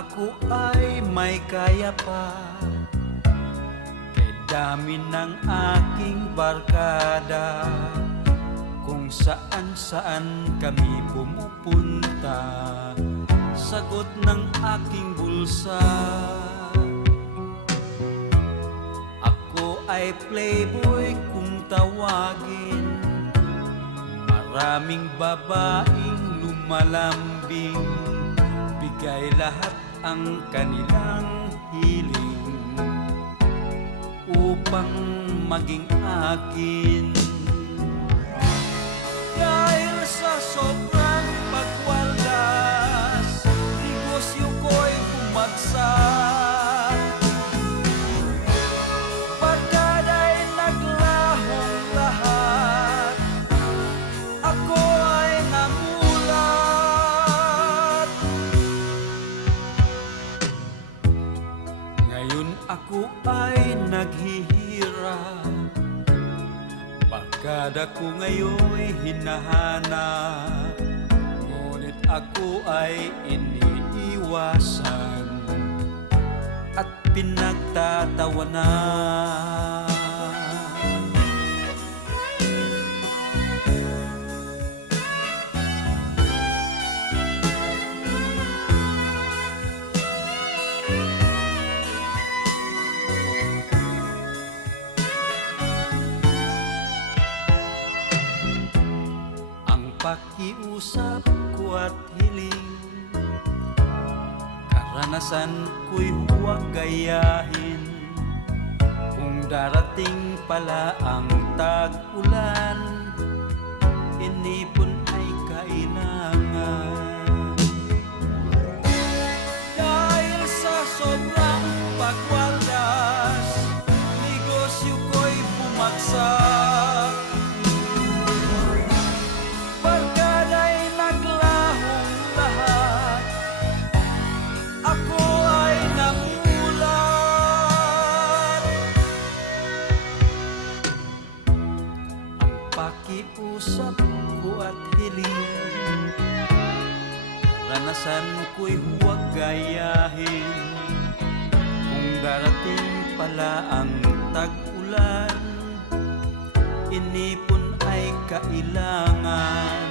ako ay may kaya pa, kay dami ng aking barkada, kung saan-saan kami pumupunta, sagot ng aking bulsa. Ako ay playboy kung tawagin, maraming babaeng lumalambing, bigay lahat ang kanilang hiling upang maging akin. Dahil sa sobrang pagwaldas, negosyo ko'y bumagsak, barkada'y naglahong lahat, ako ay namulat. Ngayon ako ay naghihirap, barkada ko ngayon'y hinahanap, ngunit ako ay iniiwasan at pinagtatawanan. Pakiusap ko at hiling, karanasan ko'y huwag gayahin. Kung darating pala ang tag-ulan, inipon ay kailangan. Dahil sa sobrang pagwaldas, negosyo ko'y bumagsak, pakiusap ko at hiling, karanasan ko'y huwag gayahin. Kung darating pala ang tag-ulan, inipon ay kailangan.